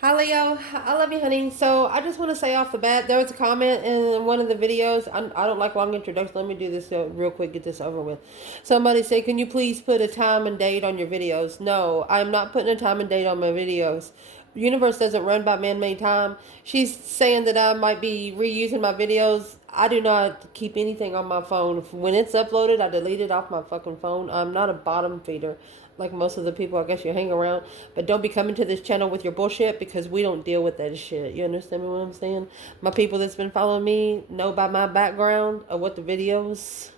Hi Leo, I love you, honey. So I just want to say off the bat, there was a comment in one of the videos. I don't like long introductions. Let me do this real quick, get this over with. Somebody said, "Can you please put a time and date on your videos?" No, I'm not putting a time and date on my videos. The universe doesn't run by man-made time. She's saying that I might be reusing my videos. I do not keep anything on my phone. When it's uploaded, I delete it off my fucking phone. I'm not a bottom feeder like most of the people I guess you hang around. But don't be coming to this channel with your bullshit because we don't deal with that shit. You understand me what I'm saying? My people that's been following me know by my background of what the videos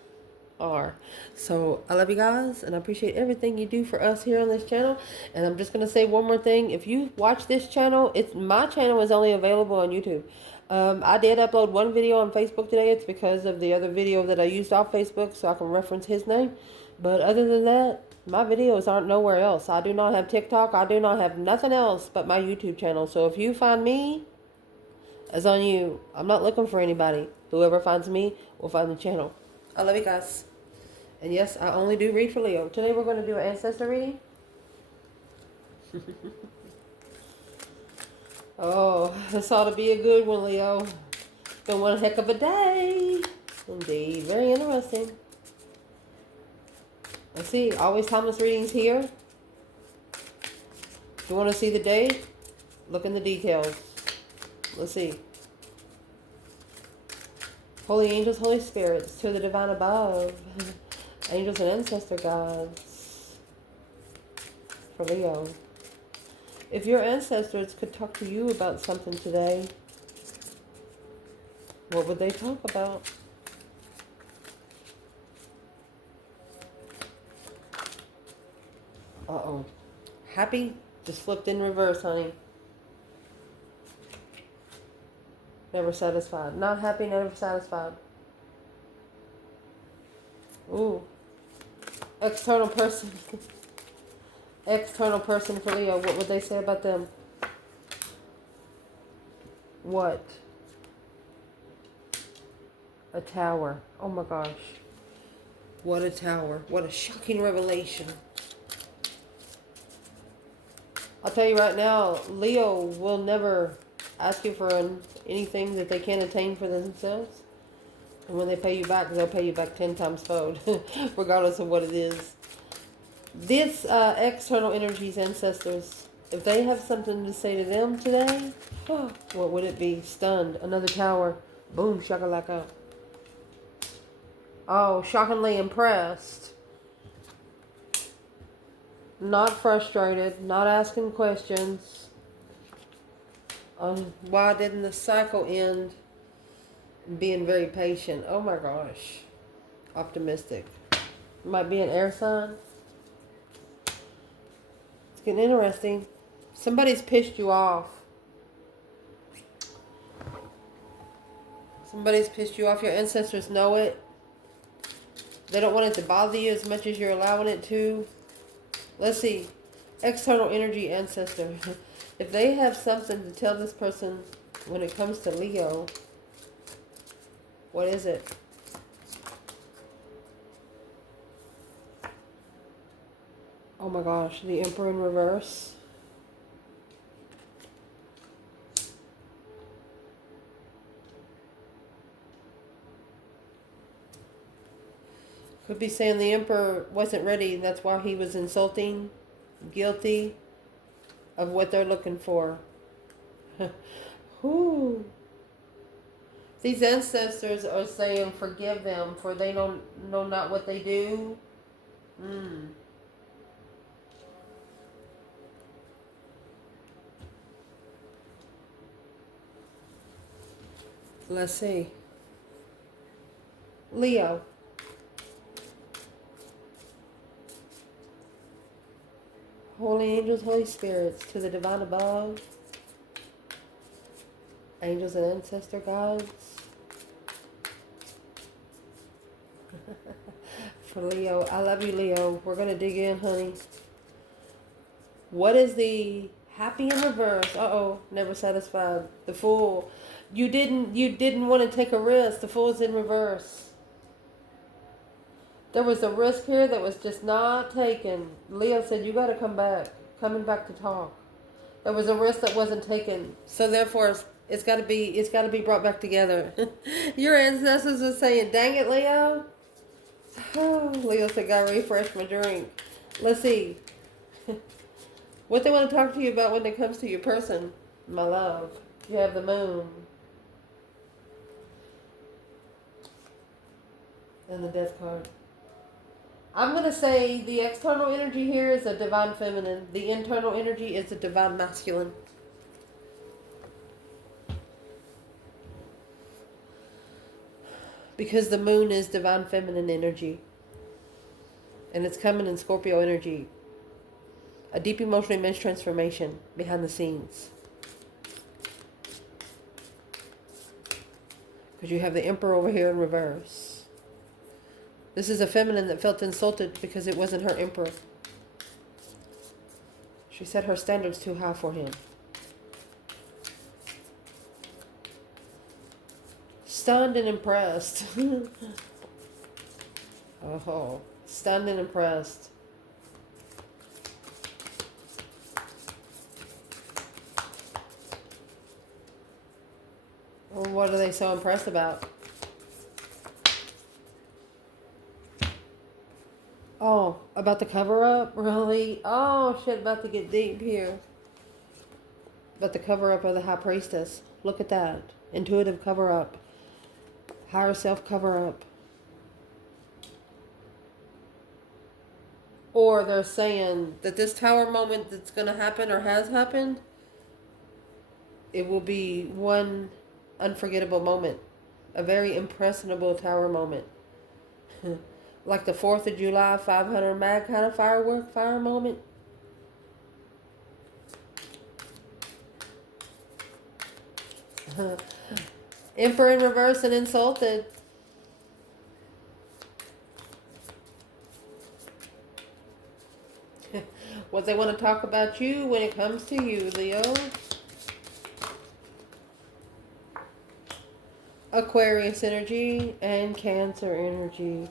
are. So I love you guys and I appreciate everything you do for us here on this channel. And I'm just gonna say one more thing. If you watch this channel, it's my channel is only available on YouTube. I did upload one video on Facebook today. It's because of the other video that I used off Facebook so I can reference his name. But other than that, my videos aren't nowhere else. I do not have TikTok. I do not have nothing else but my YouTube channel. So if you find me, it's on you. I'm not looking for anybody. Whoever finds me will find the channel. I love you guys. And yes, I only do read for Leo. Today we're going to do an ancestor reading. Oh, this ought to be a good one, Leo. It's been one heck of a day. Indeed. Very interesting. Let's see. Always timeless readings here. If you want to see the date, look in the details. Let's see. Holy angels, Holy spirits, to the divine above. Angels and ancestor gods. For Leo. If your ancestors could talk to you about something today, what would they talk about? Uh-oh. Happy just flipped in reverse, honey. Never satisfied. Not happy, never satisfied. Ooh. External person. External person for Leo. What would they say about them? What? A tower. Oh my gosh. What a tower. What a shocking revelation. I'll tell you right now, Leo will never ask you for anything that they can't attain for themselves. And when they pay you back, they'll pay you back 10 times fold, regardless of what it is. This external energies, ancestors, if they have something to say to them today, what would it be? Stunned. Another tower. Boom, shakalaka. Oh, shockingly impressed. Not frustrated. Not asking questions. Why didn't the cycle end? Being very patient. Oh my gosh. Optimistic. Might be an air sign. It's getting interesting. Somebody's pissed you off. Somebody's pissed you off. Your ancestors know it. They don't want it to bother you as much as you're allowing it to. Let's see. External energy ancestor. If they have something to tell this person when it comes to Leo, what is it? Oh my gosh, the Emperor in reverse. Could be saying the Emperor wasn't ready, and that's why he was insulting, guilty of what they're looking for. Whew. These ancestors are saying forgive them, for they don't know not what they do. Let's see. Leo. Holy angels, Holy spirits, to the divine above. Angels and ancestor gods. For Leo. I love you, Leo. We're going to dig in, honey. What is the happy in reverse? Uh-oh. Never satisfied. The Fool. You didn't want to take a risk. The Fool's in reverse. There was a risk here that was just not taken. Leo said, you got to come back. Coming back to talk. There was a risk that wasn't taken. So therefore, it's got to be brought back together. Your ancestors are saying, "Dang it, Leo." Oh, Leo said, "Gotta refresh my drink." Let's see what they want to talk to you about when it comes to your person, my love. You have the moon and the death card. I'm going to say the external energy here is a divine feminine. The internal energy is a divine masculine. Because the moon is divine feminine energy. And it's coming in Scorpio energy. A deep emotional immense transformation behind the scenes. Because you have the Emperor over here in reverse. This is a feminine that felt insulted because it wasn't her emperor. She set her standards too high for him. Stunned and impressed. Oh, stunned and impressed. Well, what are they so impressed about? Oh, about the cover-up? Really? Oh, shit, about to get deep here. About the cover-up of the High Priestess. Look at that. Intuitive cover-up. Higher self cover-up. Or they're saying that this tower moment that's going to happen or has happened, it will be one unforgettable moment. A very impressionable tower moment. Like the 4th of July 500 mag kind of fire moment. Emperor in reverse and insulted. What they want to talk about you when it comes to you, Leo. Aquarius energy and Cancer energy.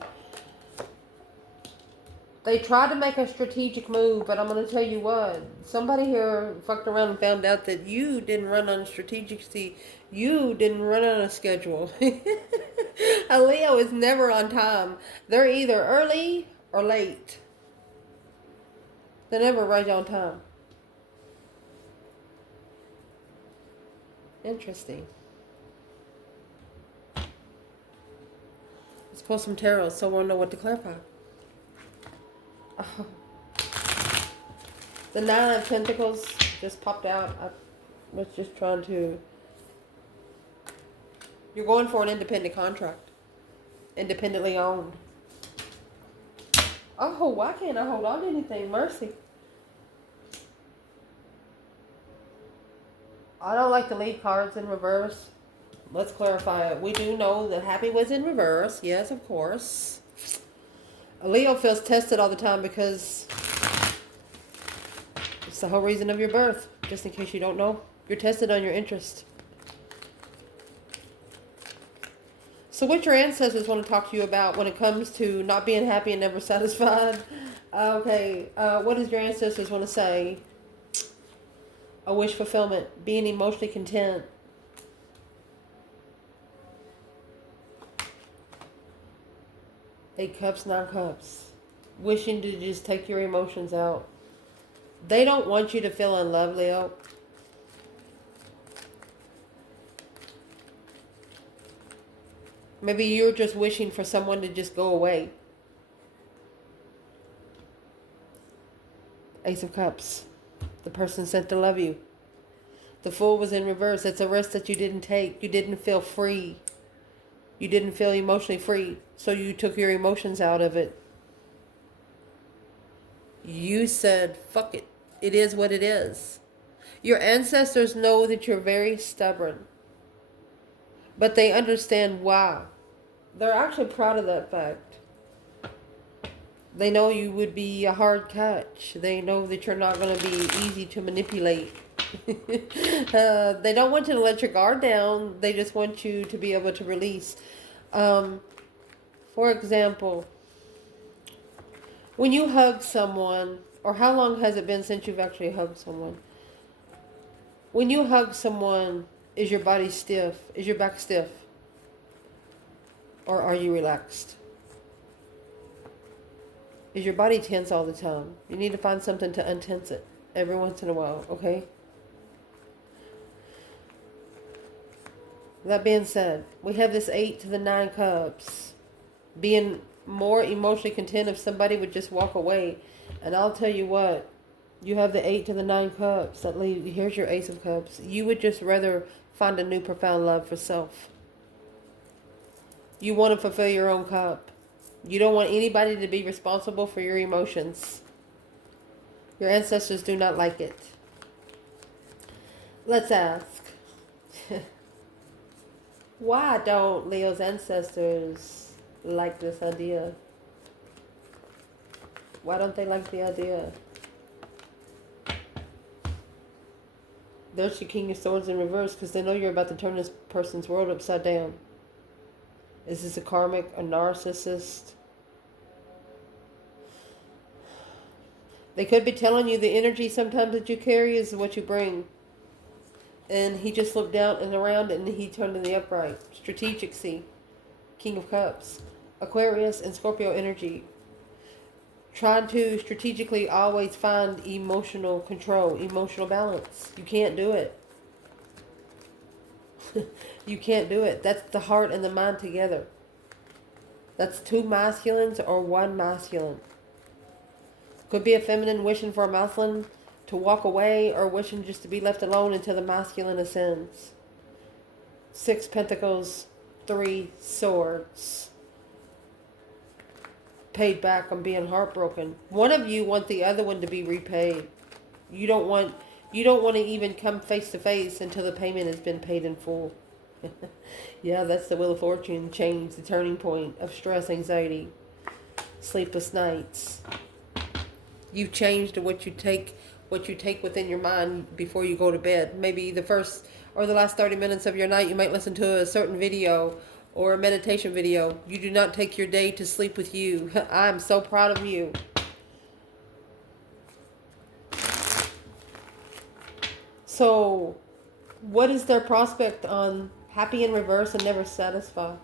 They tried to make a strategic move, but I'm going to tell you what. Somebody here fucked around and found out that you didn't run on strategy. You didn't run on a schedule. A Leo is never on time. They're either early or late. They're never right on time. Interesting. Let's pull some tarot so we'll know what to clarify. Oh. The 9 of Pentacles just popped out. I was just trying to... You're going for an independent contract. Independently owned. Oh, why can't I hold on to anything? Mercy. I don't like to leave cards in reverse. Let's clarify it. We do know that happy was in reverse. Yes, of course. A Leo feels tested all the time because it's the whole reason of your birth. Just in case you don't know, you're tested on your interest. So what your ancestors want to talk to you about when it comes to not being happy and never satisfied? Okay, what does your ancestors want to say? A wish fulfillment, being emotionally content. Eight cups, 9 cups. Wishing to just take your emotions out. They don't want you to feel in love, Leo. Maybe you're just wishing for someone to just go away. Ace of Cups. The person sent to love you. The Fool was in reverse. It's a risk that you didn't take. You didn't feel free. You didn't feel emotionally free. So you took your emotions out of it. You said, fuck it. It is what it is. Your ancestors know that you're very stubborn. But they understand why. They're actually proud of that fact. They know you would be a hard catch. They know that you're not going to be easy to manipulate. They don't want you to let your guard down. They just want you to be able to release. For example, when you hug someone, or how long has it been since you've actually hugged someone? When you hug someone, is your body stiff? Is your back stiff? Or are you relaxed? Is your body tense all the time? You need to find something to untense it every once in a while, okay? That being said, we have this 8 to the 9 cups. Being more emotionally content if somebody would just walk away. And I'll tell you what, you have the 8 to the 9 cups that leave. Here's your Ace of Cups. You would just rather find a new profound love for self. You want to fulfill your own cup. You don't want anybody to be responsible for your emotions. Your ancestors do not like it. Let's ask. Why don't Leo's ancestors like this idea? Why don't they like the idea? There's your King of Swords in reverse because they know you're about to turn this person's world upside down. Is this a karmic, a narcissist? They could be telling you the energy sometimes that you carry is what you bring. And he just looked down and around and he turned in the upright. Strategic C. King of Cups. Aquarius and Scorpio energy. Trying to strategically always find emotional control, emotional balance. You can't do it. You can't do it. That's the heart and the mind together. That's 2 masculines or 1 masculine. Could be a feminine wishing for a masculine to walk away or wishing just to be left alone until the masculine ascends. 6 Pentacles, 3 Swords. Paid back on being heartbroken. One of you want the other one to be repaid. You don't want to even come face to face until the payment has been paid in full. Yeah, that's the Wheel of Fortune. Change, the turning point of stress, anxiety, sleepless nights. You've changed what you take within your mind before you go to bed. Maybe the first or the last 30 minutes of your night, you might listen to a certain video or a meditation video. You do not take your day to sleep with you. I'm so proud of you. So, what is their prospect on happy in reverse and never satisfied?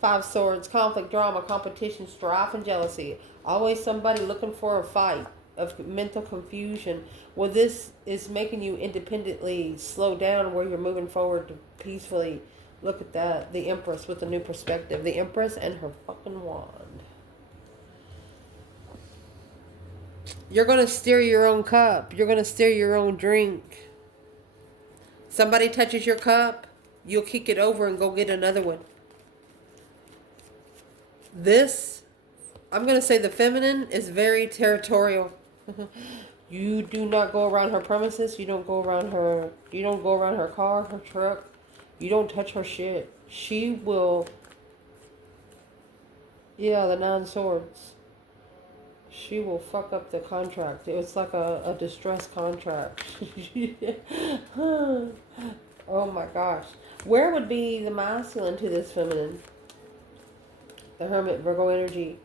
5 Swords, conflict, drama, competition, strife, and jealousy. Always somebody looking for a fight, of mental confusion. Well, this is making you independently slow down where you're moving forward peacefully. Look at that. The Empress with a new perspective. The Empress and her fucking wand. You're going to steer your own cup. You're going to steer your own drink. Somebody touches your cup, you'll kick it over and go get another one. This, I'm going to say the feminine is very territorial. You do not go around her premises. You don't go around her car, her truck. You don't touch her shit. She will, yeah, the 9 Swords. She will fuck up the contract. It's like a distress contract. Oh my gosh. Where would be the masculine to this feminine? The Hermit, Virgo energy.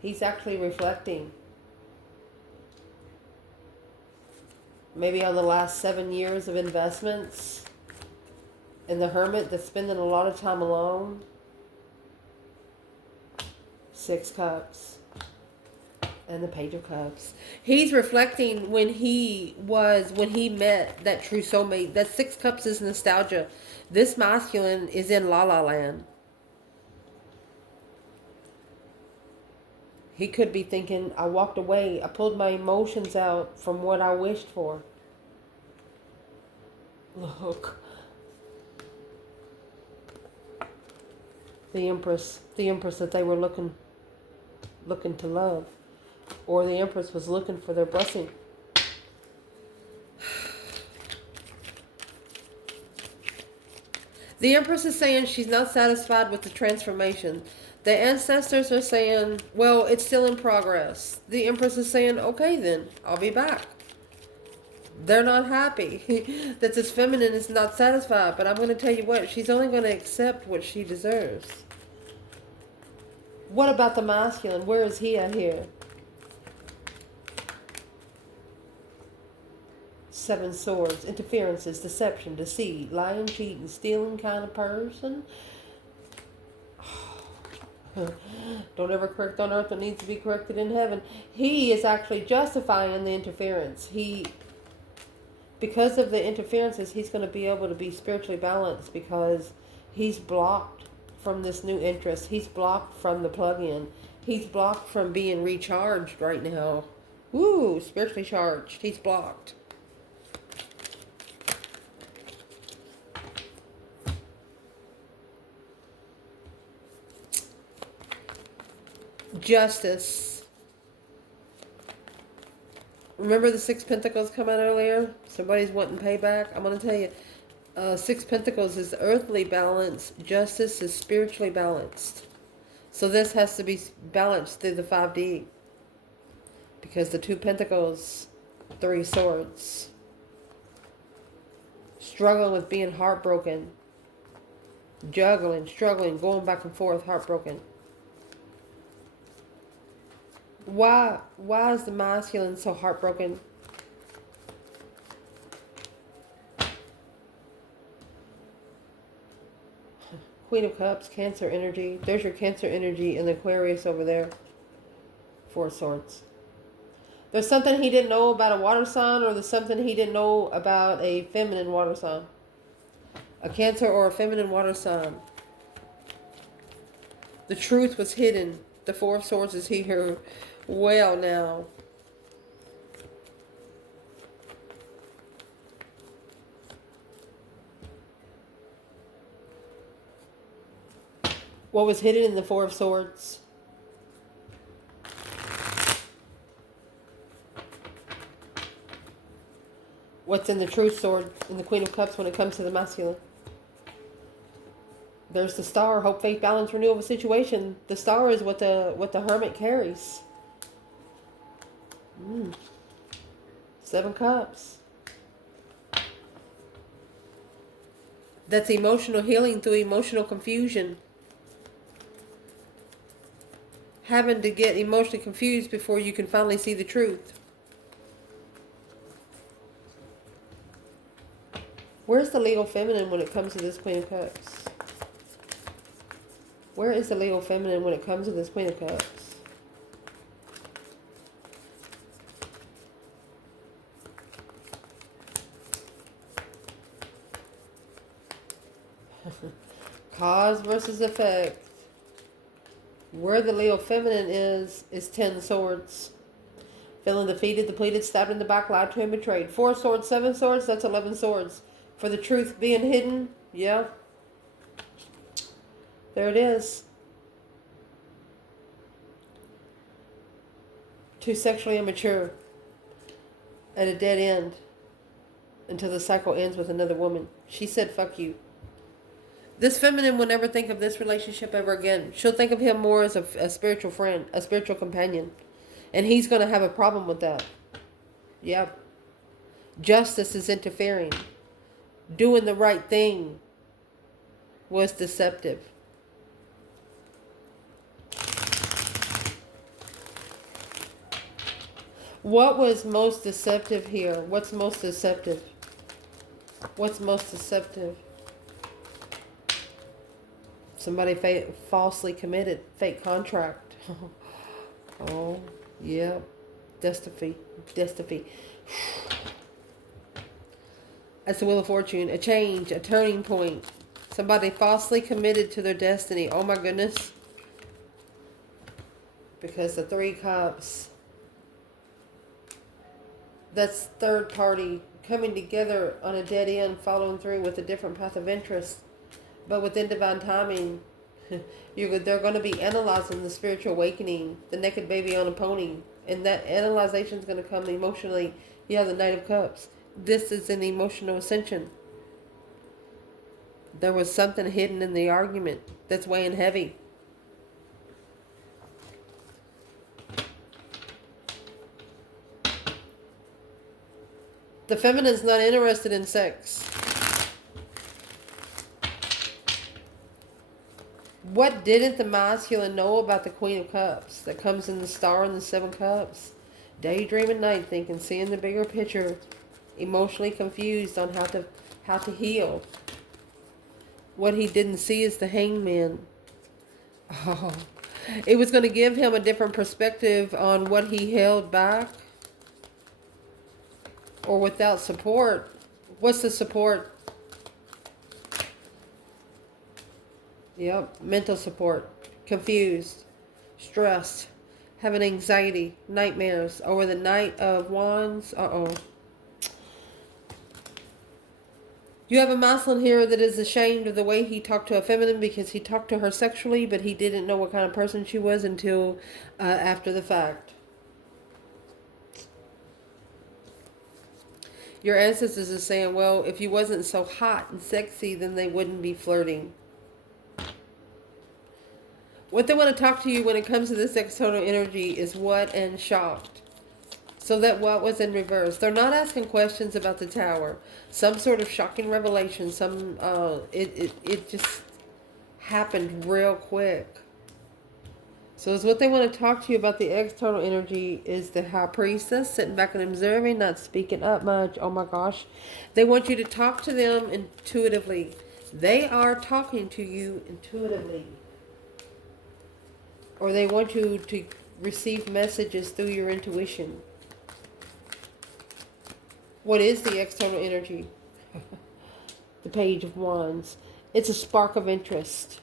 He's actually reflecting. Maybe on the last 7 years of investments. And the Hermit that's spending a lot of time alone. 6 Cups. And the Page of Cups. He's reflecting when he met that true soulmate. That 6 Cups is nostalgia. This masculine is in La La Land. He could be thinking, I walked away. I pulled my emotions out from what I wished for. Look. The Empress that they were looking to love. Or the Empress was looking for their blessing. The Empress is saying she's not satisfied with the transformation. The ancestors are saying, well, it's still in progress. The Empress is saying, okay then, I'll be back. They're not happy that this feminine is not satisfied. But I'm going to tell you what, she's only going to accept what she deserves. What about the masculine? Where is he at here? Seven Swords, interferences, deception, deceit, lying, cheating, stealing kind of person. Don't ever correct on earth what needs to be corrected in heaven. He is actually justifying the interference. Because of the interferences, he's going to be able to be spiritually balanced because he's blocked from this new interest. He's blocked from the plug-in. He's blocked from being recharged right now. Woo, spiritually charged. He's blocked. Justice. Remember the Six Pentacles come out earlier? Somebody's wanting payback. I'm going to tell you. Six Pentacles is earthly balance. Justice is spiritually balanced. So this has to be balanced through the 5D. Because the Two Pentacles, Three Swords. Struggling with being heartbroken. Juggling, struggling, going back and forth, heartbroken. Why is the masculine so heartbroken? Queen of Cups, Cancer energy. There's your Cancer energy in the Aquarius over there. Four of Swords. There's something he didn't know about a water sign, or there's something he didn't know about a feminine water sign. A Cancer or a feminine water sign. The truth was hidden. The Four of Swords is here. Well, now. What was hidden in the Four of Swords? What's in the True Sword in the Queen of Cups when it comes to the masculine? There's the Star, hope, faith, balance, renewal of a situation. The Star is what the Hermit carries. Seven Cups. That's emotional healing through emotional confusion. Having to get emotionally confused before you can finally see the truth. Where's the Leo feminine when it comes to this Queen of Cups? Where is the Leo feminine when it comes to this Queen of Cups? Cause versus effect. Where the Leo feminine is 10 swords. Feeling defeated, depleted, stabbed in the back, lied to and betrayed. 4 swords, 7 swords, that's 11 swords. For the truth being hidden, yeah. There it is. Too sexually immature. At a dead end. Until the cycle ends with another woman. She said, fuck you. This feminine will never think of this relationship ever again. She'll think of him more as a spiritual friend, a spiritual companion. And he's going to have a problem with that. Yep. Justice is interfering. Doing the right thing was deceptive. What was most deceptive here? What's most deceptive? What's most deceptive? Somebody falsely committed. Fake contract. Oh, yeah. Destiny. That's the Wheel of Fortune. A change. A turning point. Somebody falsely committed to their destiny. Oh my goodness. Because the 3 Cups. That's third party coming together on a dead end, following through with a different path of interest. But within divine timing, they're going to be analyzing the spiritual awakening, the naked baby on a pony. And that analyzation is going to come emotionally. Yeah, the Knight of Cups. This is an emotional ascension. There was something hidden in the argument that's weighing heavy. The feminine's not interested in sex. What didn't the masculine know about the Queen of Cups that comes in the Star and the 7 Cups? Daydream at night, thinking, seeing the bigger picture. emotionally confused on how to heal. What he didn't see is the Hangman. Oh, it was going to give him a different perspective on what he held back or without support. What's the support? Yep, mental support. Confused, stressed, having anxiety, nightmares over the Knight of Wands. You have a masculine here that is ashamed of the way he talked to a feminine because he talked to her sexually, but he didn't know what kind of person she was until after the fact. Your ancestors are saying, well, if you wasn't so hot and sexy, then they wouldn't be flirting. What they want to talk to you when it comes to this external energy is what and shocked. So that what was in reverse. They're not asking questions about the tower. Some sort of shocking revelation. It just happened real quick. So it's what they want to talk to you about. The external energy is the High Priestess sitting back and observing, not speaking up much. Oh my gosh. They want you to talk to them intuitively. They are talking to you intuitively. Or they want you to receive messages through your intuition. What is the external energy? The Page of Wands. It's a spark of interest.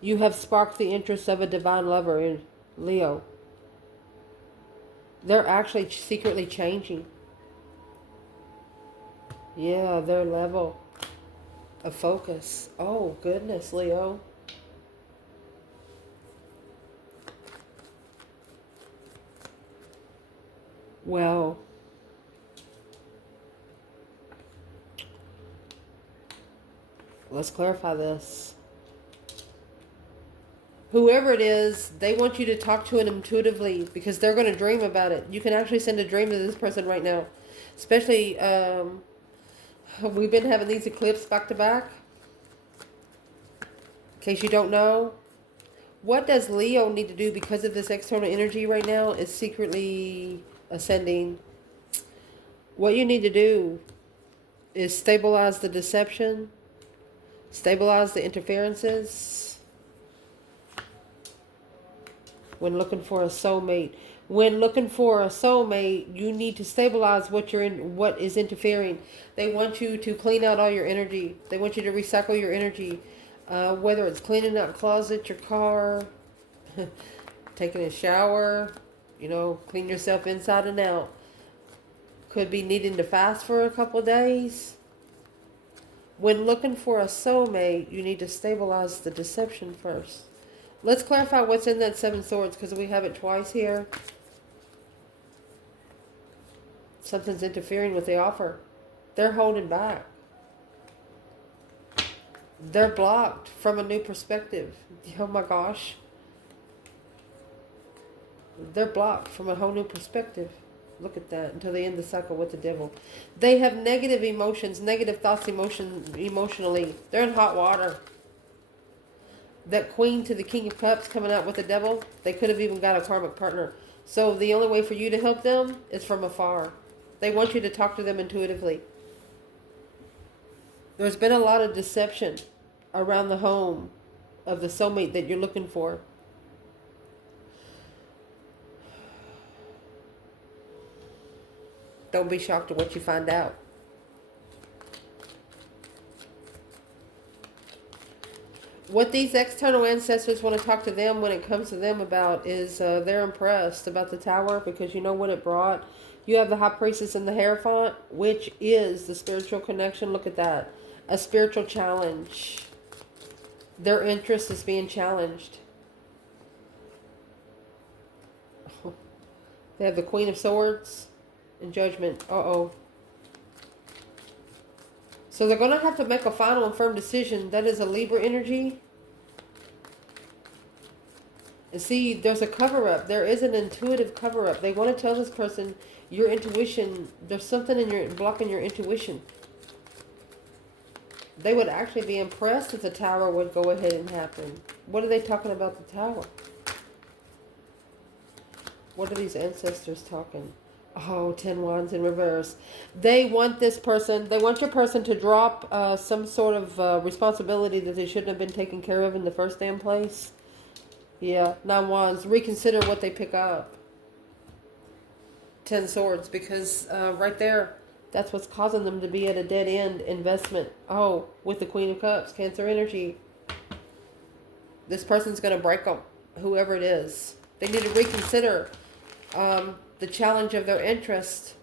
You have sparked the interest of a divine lover in Leo. They're actually secretly changing. Yeah, their level of focus. Oh, goodness, Leo. Well, let's clarify this. Whoever it is, they want you to talk to it intuitively because they're going to dream about it. You can actually send a dream to this person right now. Especially, we've been having these eclipses back to back. In case you don't know. What does Leo need to do because of this external energy right now is secretly ascending. What you need to do is stabilize the deception, stabilize the interferences when looking for a soulmate. When looking for a soulmate, you need to stabilize what is interfering. They want you to clean out all your energy. They want you to recycle your energy. Whether it's cleaning out a closet, your car, taking a shower, clean yourself inside and out. Could be needing to fast for a couple of days. When looking for a soulmate, you need to stabilize the deception first. Let's clarify what's in that Seven Swords because we have it twice here. Something's interfering with the offer. They're holding back. They're blocked from a new perspective. Oh my gosh. They're blocked from a whole new perspective. Look at that. Until they end the cycle with the devil. They have negative emotions, negative thoughts emotionally. They're in hot water. That Queen to the King of Cups coming out with the devil. They could have even got a karmic partner. So the only way for you to help them is from afar. They want you to talk to them intuitively. There's been a lot of deception around the home of the soulmate that you're looking for. Don't be shocked at what you find out. What these external ancestors want to talk to them when it comes to them about is they're impressed about the tower because you know what it brought. You have the High Priestess and the Hierophant, which is the spiritual connection. Look at that. A spiritual challenge. Their interest is being challenged. They have the Queen of Swords and Judgment. Uh-oh. So they're going to have to make a final and firm decision. That is a Libra energy. And see, there's a cover-up. There is an intuitive cover-up. They want to tell this person your intuition. There's something in your blocking your intuition. They would actually be impressed if the tower would go ahead and happen. What are they talking about the tower? What are these ancestors talking? Oh, 10 wands in reverse. They want this person, they want your person to drop some sort of responsibility that they shouldn't have been taken care of in the first damn place. Yeah, 9 wands. Reconsider what they pick up. 10 swords, because right there, that's what's causing them to be at a dead end investment. Oh, with the Queen of Cups, Cancer energy. This person's going to break them, whoever it is. They need to reconsider the challenge of their interest,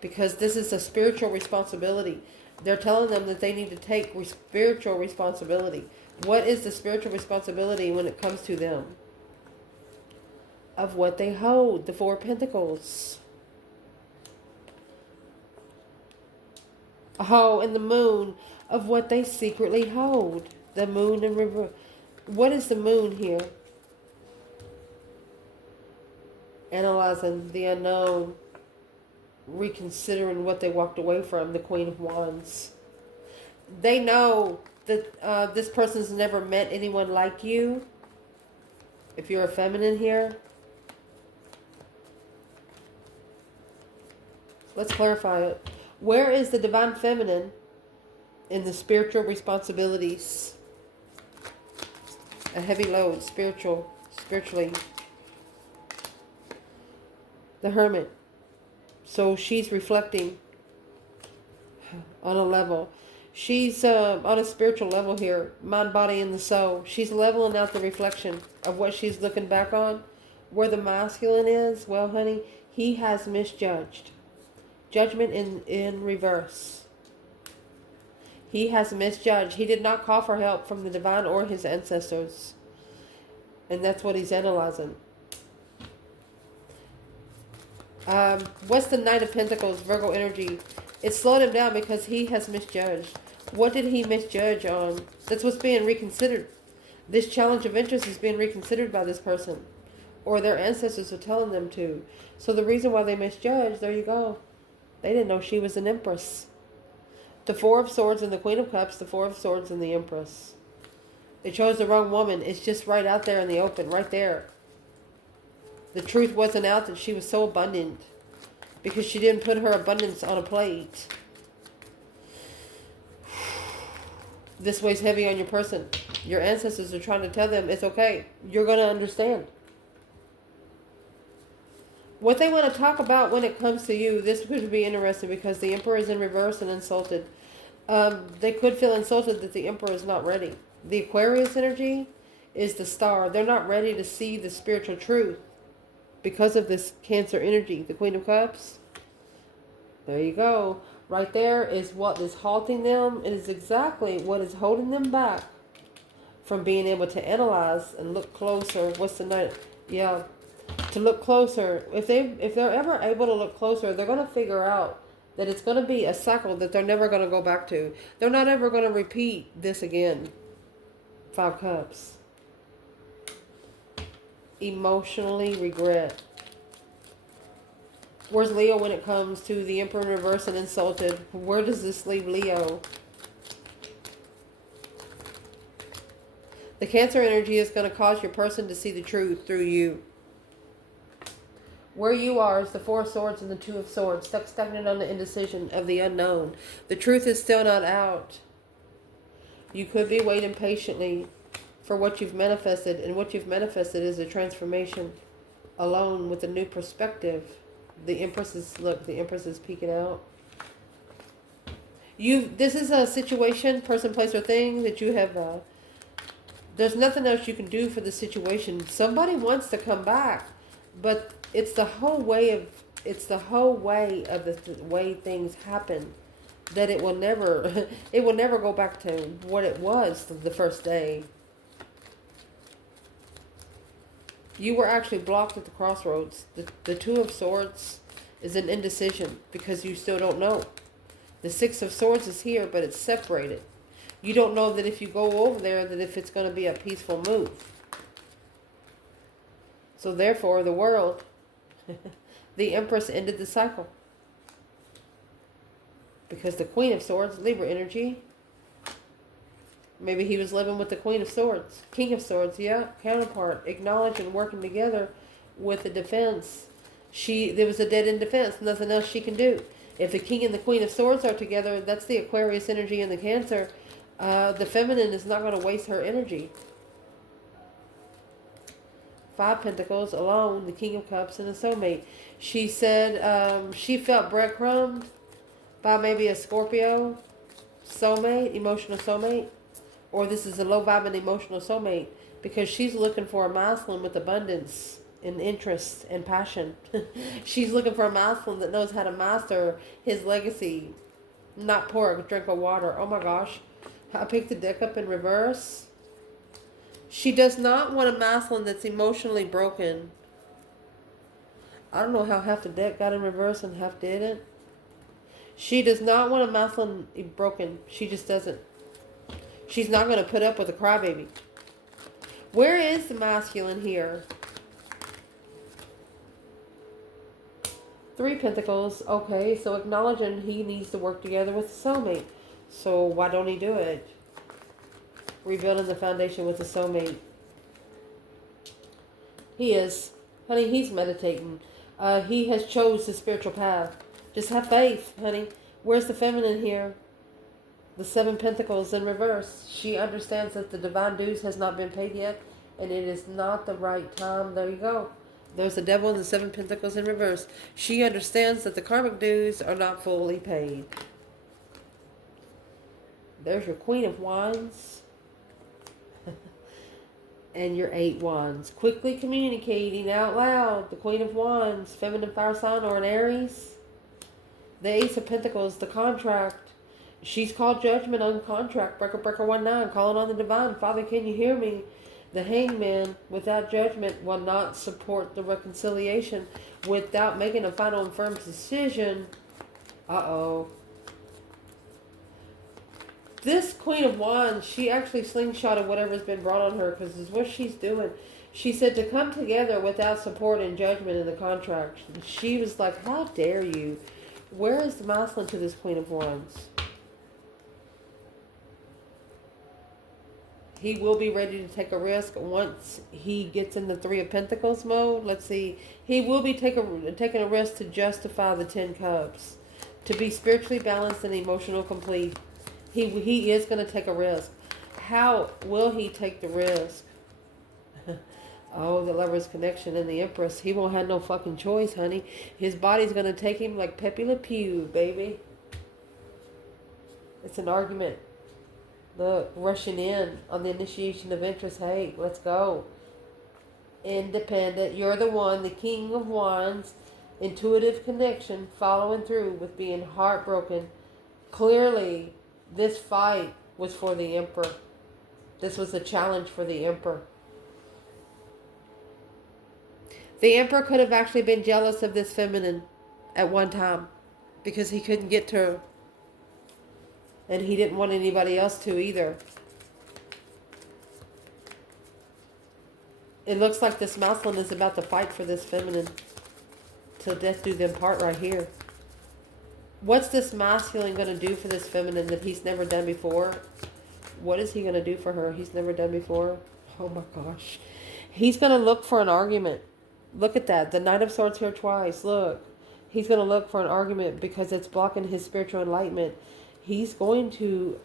because this is a spiritual responsibility. They're telling them that they need to take spiritual responsibility. What is the spiritual responsibility when it comes to them? Of what they hold, the Four of Pentacles. Oh, and the Moon, of what they secretly hold. The Moon and River. What is the Moon here? Analyzing the unknown. Reconsidering what they walked away from, the Queen of Wands. They know that this person's never met anyone like you. If you're a feminine here. Let's clarify it. Where is the divine feminine in the spiritual responsibilities? A heavy load, spiritually. The Hermit. So she's reflecting on a level. She's on a spiritual level here. Mind, body, and the soul. She's leveling out the reflection of what she's looking back on. Where the masculine is, well, honey, he has misjudged. Judgment in reverse. He has misjudged. He did not call for help from the divine or his ancestors. And that's what he's analyzing. What's the Knight of Pentacles, Virgo energy? It slowed him down because he has misjudged. What did he misjudge on? That's what's being reconsidered. This challenge of interest is being reconsidered by this person. Or their ancestors are telling them to. So the reason why they misjudged, there you go. They didn't know she was an empress. The Four of Swords and the Queen of Cups, the Four of Swords and the Empress. They chose the wrong woman. It's just right out there in the open, right there. The truth wasn't out that she was so abundant because she didn't put her abundance on a plate. This weighs heavy on your person. Your ancestors are trying to tell them it's okay. You're going to understand. What they want to talk about when it comes to you, this could be interesting because the Emperor is in reverse and insulted. They could feel insulted that the Emperor is not ready. The Aquarius energy is the Star. They're not ready to see the spiritual truth because of this Cancer energy. The Queen of Cups. There you go. Right there is what is halting them. It is exactly what is holding them back from being able to analyze and look closer. What's the night? Yeah. To look closer. If they're ever able to look closer, they're going to figure out that it's going to be a cycle that they're never going to go back to. They're not ever going to repeat this again. 5 Cups. Emotionally regret. Where's Leo when it comes to the Emperor in reverse and insulted? Where does this leave Leo? The Cancer energy is going to cause your person to see the truth through you. Where you are is the Four of Swords and the Two of Swords, stuck stagnant on the indecision of the unknown. The truth is still not out. You could be waiting patiently for what you've manifested, and what you've manifested is a transformation alone with a new perspective. The Empress is, look, the Empress is peeking out. This is a situation, person, place, or thing that you have, there's nothing else you can do for the situation. Somebody wants to come back, but it's the whole way of the way things happen that it will never go back to what it was the first day. You were actually blocked at the crossroads. The Two of Swords is an indecision because you still don't know. The Six of Swords is here, but it's separated. You don't know that if you go over there, that if it's going to be a peaceful move. So therefore, the world, the Empress ended the cycle. Because the Queen of Swords, Libra energy. Maybe he was living with the Queen of Swords. King of Swords, yeah, counterpart. Acknowledging, working together with the defense. There was a dead end defense, nothing else she can do. If the King and the Queen of Swords are together, that's the Aquarius energy and the Cancer. The feminine is not going to waste her energy. 5 Pentacles alone, the King of Cups, and a soulmate. She said she felt breadcrumbed by maybe a Scorpio soulmate, emotional soulmate. Or this is a low vibe and emotional soulmate, because she's looking for a masculine with abundance and interest and passion. She's looking for a masculine that knows how to master his legacy. Not pour a drink of water. Oh my gosh. I picked the deck up in reverse. She does not want a masculine that's emotionally broken. I don't know how half the deck got in reverse and half didn't. She does not want a masculine broken. She just doesn't. She's not going to put up with a crybaby. Where is the masculine here? 3 Pentacles. Okay, so acknowledging he needs to work together with the soulmate. So why don't he do it? Rebuilding the foundation with the soulmate. He is. Honey, he's meditating. He has chose the spiritual path. Just have faith, honey. Where's the feminine here? The 7 Pentacles in reverse. She understands that the divine dues has not been paid yet, and it is not the right time. There you go. There's the devil and the 7 Pentacles in reverse. She understands that the karmic dues are not fully paid. There's your Queen of Wands. And your 8 Wands. Quickly communicating out loud. The Queen of Wands. Feminine fire sign or an Aries. The Ace of Pentacles. The contract. She's called judgment on contract. Breaker 19. Calling on the divine. Father, can you hear me? The Hangman, without judgment, will not support the reconciliation without making a final and firm decision. Uh-oh. This Queen of Wands, she actually slingshotted whatever's been brought on her, because it's what she's doing. She said to come together without support and judgment in the contract. She was like, how dare you? Where is the masculine to this Queen of Wands? He will be ready to take a risk once he gets in the 3 of Pentacles mode. Let's see. He will be taking a risk to justify the 10 Cups. To be spiritually balanced and emotional complete. He is going to take a risk. How will he take the risk? Oh, the Lover's connection and the Empress. He won't have no fucking choice, honey. His body's going to take him like Pepe Le Pew, baby. It's an argument. Look, rushing in on the initiation of interest. Hey, let's go. Independent. You're the one, the King of Wands. Intuitive connection. Following through with being heartbroken. Clearly, this fight was for the Emperor. This was a challenge for the Emperor. The Emperor could have actually been jealous of this feminine at one time. Because he couldn't get to her. And he didn't want anybody else to either. It looks like this masculine is about to fight for this feminine. Till death do them part right here. What's this masculine going to do for this feminine that he's never done before? What is he going to do for her he's never done before? Oh my gosh. He's going to look for an argument. Look at that. The Knight of Swords here twice. Look. He's going to look for an argument because it's blocking his spiritual enlightenment. He's going to...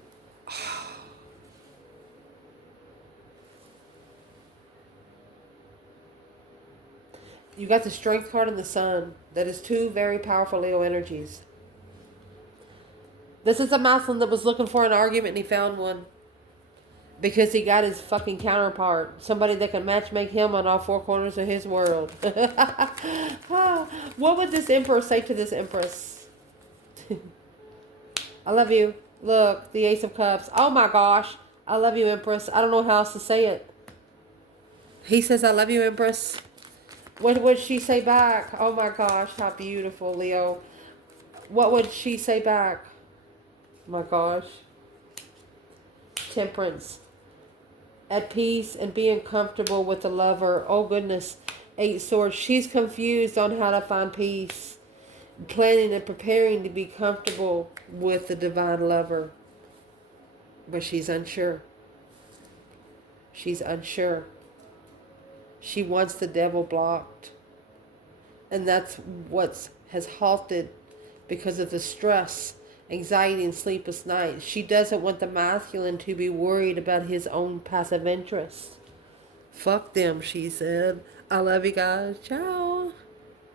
You got the Strength card and the Sun. That is 2 very powerful Leo energies. This is a masculine that was looking for an argument and he found one. Because he got his fucking counterpart. Somebody that can matchmake him on all 4 corners of his world. What would this Emperor say to this Empress? I love you. Look, the Ace of Cups. Oh my gosh. I love you, Empress. I don't know how else to say it. He says, I love you, Empress. What would she say back? Oh my gosh, how beautiful, Leo. What would she say back? Oh my gosh. Temperance. At peace and being comfortable with the lover. Oh goodness. 8 Swords. She's confused on how to find peace. Planning and preparing to be comfortable with the divine lover. But she's unsure. She's unsure. She wants the devil blocked. And that's what has halted because of the stress, anxiety, and sleepless nights. She doesn't want the masculine to be worried about his own passive interests. Fuck them, she said. I love you guys. Ciao.